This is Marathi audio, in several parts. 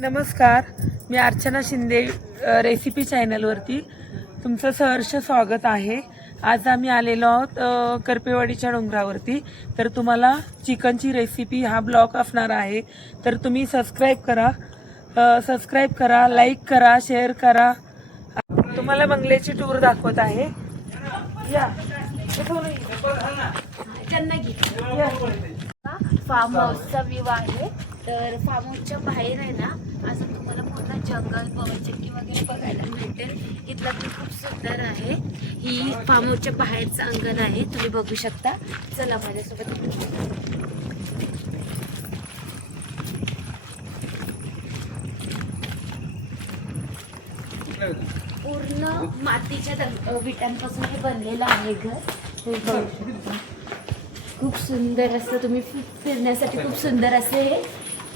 नमस्कार मी अर्चना शिंदे रेसिपी चॅनलवरती तुमचं सहर्ष स्वागत आहे. आज आम्ही आलेलो आहोत करपेवाडीच्या डोंगरावरती. तर तुम्हाला चिकनची रेसिपी हा ब्लॉग असणार आहे. तर तुम्ही सबस्क्राईब करा सबस्क्राईब करा लाईक करा शेअर करा. तुम्हाला बंगल्याची टूर दाखवत आहे. या. फार्म हाऊसचा व्ह्यू आहे. तर फार्म हाऊसच्या बाहेर आहे ना असं तुम्हाला पूर्ण जंगल पवनचक्की वगैरे बघायला भेटेल इथला तर खूप सुंदर आहे. ही फार्म हाऊसच्या बाहेरचं अंगण आहे. तुम्ही बघू शकता. चला माझ्यासोबत. पूर्ण मातीच्या दं- विटांपासून हे बनलेलं आहे घर. हे खूप सुंदर असं तुम्ही फिरण्यासाठी खूप सुंदर असे हे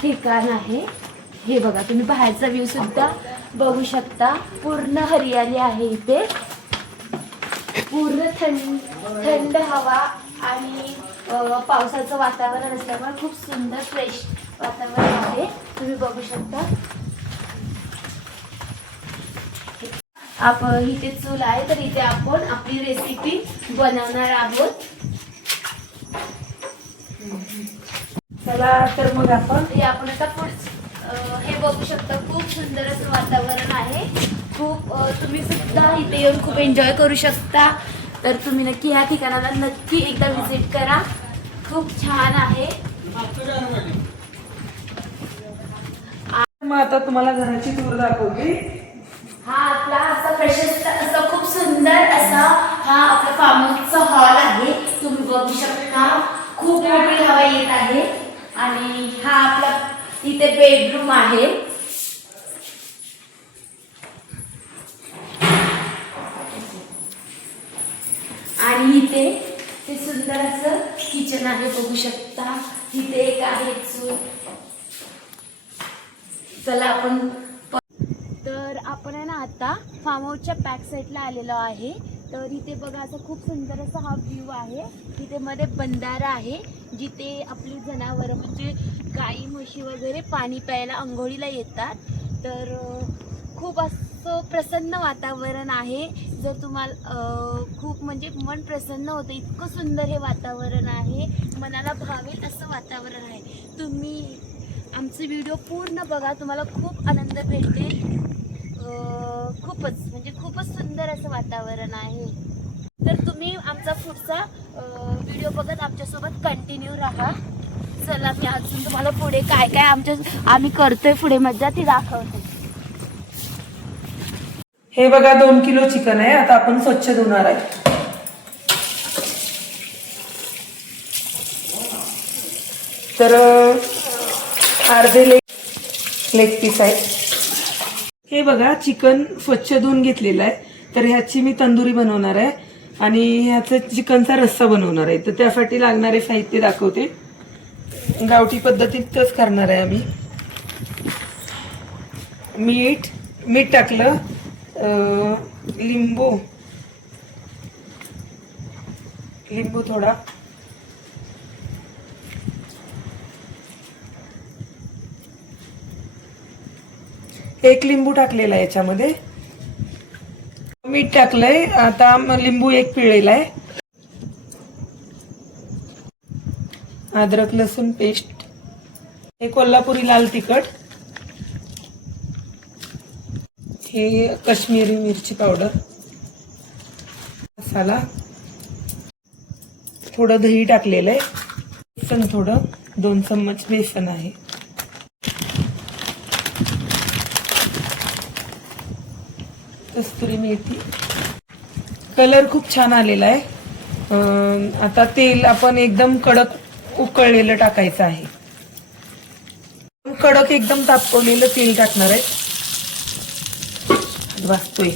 ठिकाण आहे. हे बघा तुम्ही बाहेरचा व्ह्यू सुद्धा बघू शकता. पूर्ण हरियाली आहे इथे. पूर्ण थंड थंड हवा आणि पावसाचं वातावरण असल्यामुळे खूप सुंदर फ्रेश वातावरण आहे. तुम्ही बघू शकता. आप इथे चूल आहे तर इथे आपण आपली रेसिपी बनवणार आहोत. चला तर मग आपण हे आपण आता पुढ हे बघू शकता खूप सुंदर असं वातावरण आहे. खूप तुम्ही सुद्धा इथे येऊन खूप एन्जॉय करू शकता. तर तुम्ही नक्की ह्या ठिकाणाला नक्की एकदा व्हिजिट करा. खूप छान आहे. मग आता तुम्हाला घराची टूर दाखवते हा आपला असा प्रशस्त असा खूप सुंदर असा हा आपला फार्म हाऊसचा हॉल आहे. तुम्ही बघू शकता. खूप मोठी हवा येत आहे. आणि हा आपला इथे बेडरूम आहे. आणि इथे ते सुंदर असं किचन आहे बघू शकता. इथे एक आहे चूल. चला आपण तर आपण आहे ना आता फार्म हाऊसच्या बॅक साईडला आलेलो आहे. तर इथे बघा असं खूप सुंदर असा हा व्ह्यू आहे. तिथे मध्ये बंधारा आहे जिथे आपली जनावरं म्हणजे गाई वगैरे पाणी प्यायला आंघोळीला येतात. तर खूप असं प्रसन्न वातावरण आहे. जर तुम्हाला खूप म्हणजे मन प्रसन्न होतं इतकं सुंदर हे वातावरण आहे. मनाला भावेल असं वातावरण आहे. तुम्ही आमचे व्हिडिओ पूर्ण बघा. तुम्हाला खूप आनंद भेटेल. खूपच म्हणजे खूपच सुंदर असं वातावरण आहे. तर तुम्ही आमचा पुढचा व्हिडिओ बघत आमच्यासोबत कंटिन्यू राहा. चला मी अजून तुम्हाला पुढे काय काय आमच्या आम्ही करतोय पुढे मज्जा ती दाखवते. हे बघा दोन किलो चिकन आहे. आता आपण स्वच्छ धुणार आहे. तर अर्धे लेग लेग पीस आहे. हे बघा चिकन स्वच्छ धुवून घेतलेलं आहे. तर ह्याची मी तंदुरी बनवणार आहे. आणि ह्याचा चिकनचा रस्सा बनवणार आहे. तर त्यासाठी लागणारे साहित्य दाखवते. गावठी पद्धतीतच करणार आहे आम्ही. मीठ मीठ टाकलं. लिंबू. लिंबू थोडा. एक लिंबू टाकलेला आहे याच्यामध्ये. मीठ टाकलंय. आता लिंबू एक पिळलेला आहे. अद्रक लसूण पेस्ट. हे कोल्हापुरी लाल तिखट. हे कश्मीरी मिरची पावडर. मसाला. थोडं दही टाकलेलं आहे. बेसन थोडं. दोन चम्मच बेसन आहे. कस्तुरी मेथी. कलर खूप छान आलेला आहे. आता तेल आपण एकदम कडक उकळलेलं टाकायचं आहे. कडक एकदम तापवलेलं तेल टाकणार आहे. वाचतोय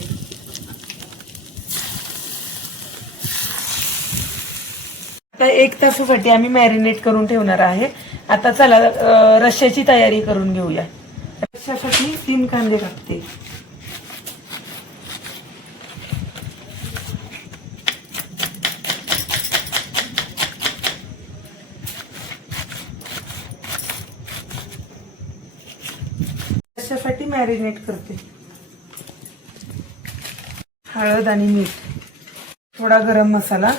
आता एक तासासाठी आम्ही मॅरिनेट करून ठेवणार आहे. आता चला रश्याची रश्श्याची तयारी करून घेऊया. रश्श्यासाठी तीन कांदे टाकते. मिनिटासाठी मॅरिनेट करते. हळद आणि मीठ. थोडा गरम मसाला.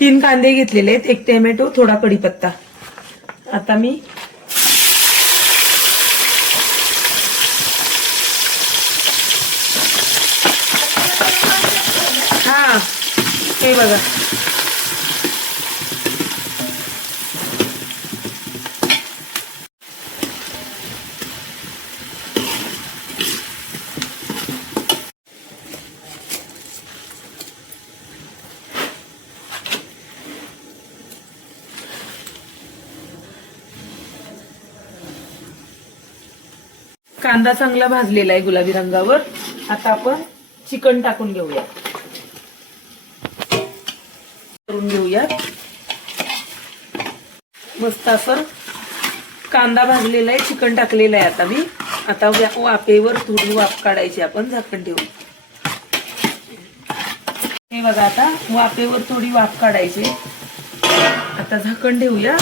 तीन कांदे घेतलेले आहेत. एक टोमॅटो थोडा कढीपत्ता. आता मी हा हे बघा. कांदा चांगला भाजलेला आहे गुलाबी रंगावर. आता आपण चिकन टाकून घेऊया करून घेऊया मस्त असं कांदा भाजलेला आहे चिकन टाकलेलं आहे आता मी. आता व्या- वाफेवर थोडी वाफ काढायची आपण झाकण ठेवू हे बघा आता वाफेवर थोडी वाफ काढायची. आता झाकण ठेवूया.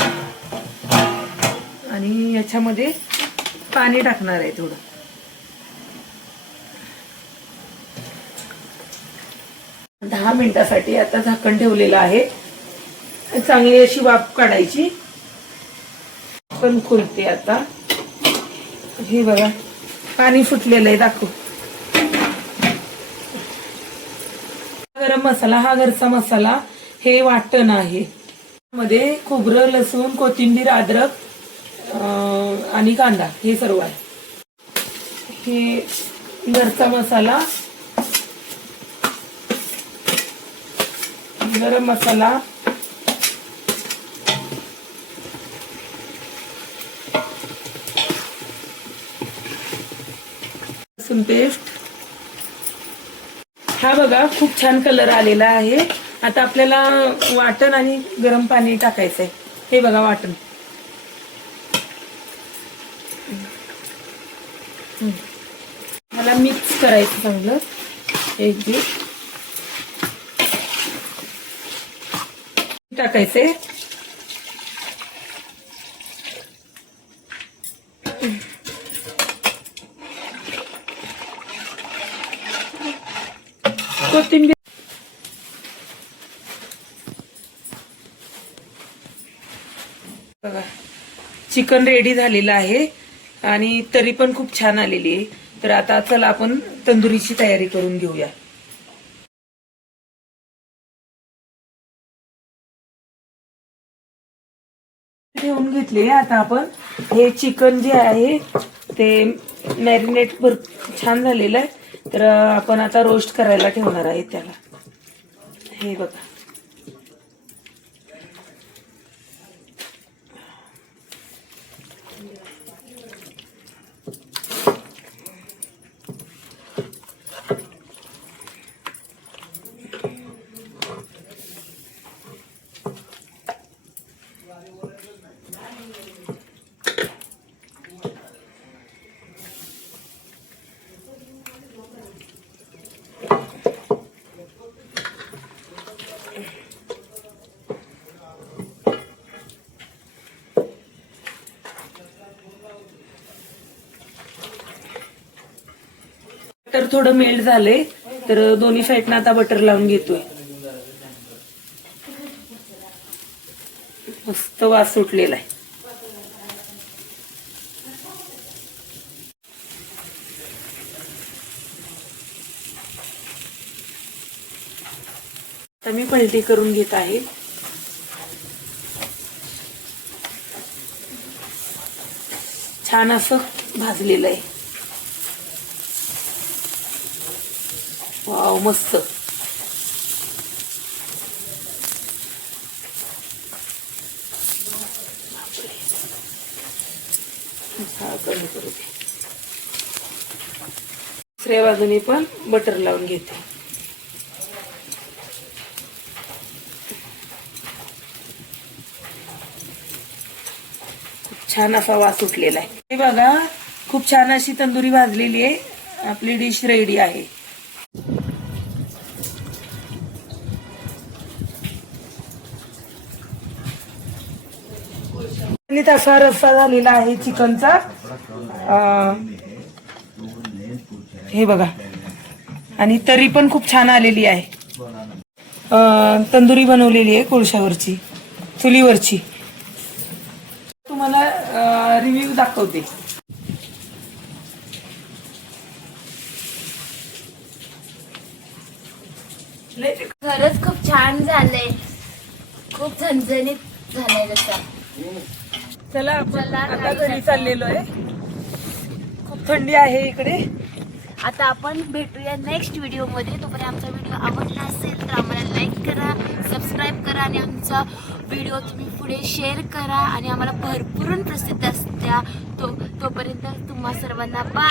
आणि याच्यामध्ये पाणी टाकणार आहे थोडं दहा मिनिटासाठी आता झाकण ठेवलेलं आहे. चांगली अशी वाफ काढायची. पण खुलते आता. हे बघा पाणी फुटलेलं आहे दाखव. गरम मसाला हा घरचा मसाला हे वाटण आहे. मध्ये खोबरं लसूण कोथिंबीर अद्रक आणि कांदा हे सर्व आहे. हे घरचा मसाला गरम मसाला लसूण पेस्ट. हा बघा खूप छान कलर आलेला आहे. आता आपल्याला वाटण आणि गरम पाणी टाकायचं आहे हे बघा वाटण. मला मिक्स करायचं चांगलं. एक बी टाकायचे. कोथिंबीर. बघा चिकन रेडी झालेलं आहे. आणि तरी पण खूप छान आलेली आहे. तर आता चला आपण तंदुरीची तयारी करून घेऊया. ठेवून घेतले आता आपण. हे चिकन जे आहे ते मॅरिनेट भर छान झालेलं आहे. तर आपण आता रोस्ट करायला ठेवणार आहे त्याला. हे बघा. बटर थोडं मेल्ट झालंय तर दोन्ही साईडनं आता बटर लावून घेतोय. मस्त वास सुटलेला आहे. आता मी पलटी करून घेत आहे. छान असं भाजलेलं आहे. खाऊ मस्त. कमी करू दे दुसऱ्या बाजूने पण बटर लावून घेते. खूप छान असा वास उठलेला आहे. हे बघा खूप छान अशी तंदुरी भाजलेली आहे. आपली डिश रेडी आहे. झणझणीत असा रस्सा झालेला आहे चिकनचा. हे बघा. आणि तरी पण खूप छान आलेली आहे. तंदुरी बनवलेली आहे कोळशावरची चुलीवरची. तुम्हाला रिव्ह्यू दाखवते. खरंच खूप छान झालंय. खूप झणझणीत झालंय जसं चला आपण आता घरी चाललेलो आहे. खूप थंडी आहे इकडे. आता आपण भेटूया नेक्स्ट व्हिडिओमध्ये तोपर्यंत आमचा व्हिडिओ आवडला असेल तर आम्हाला लाईक करा सबस्क्राईब करा आणि आमचा व्हिडिओ तुम्ही पुढे शेअर करा. आणि आम्हाला भरपूर प्रसिद्ध असत्या. तो तोपर्यंत तुम्हा सर्वांना बाय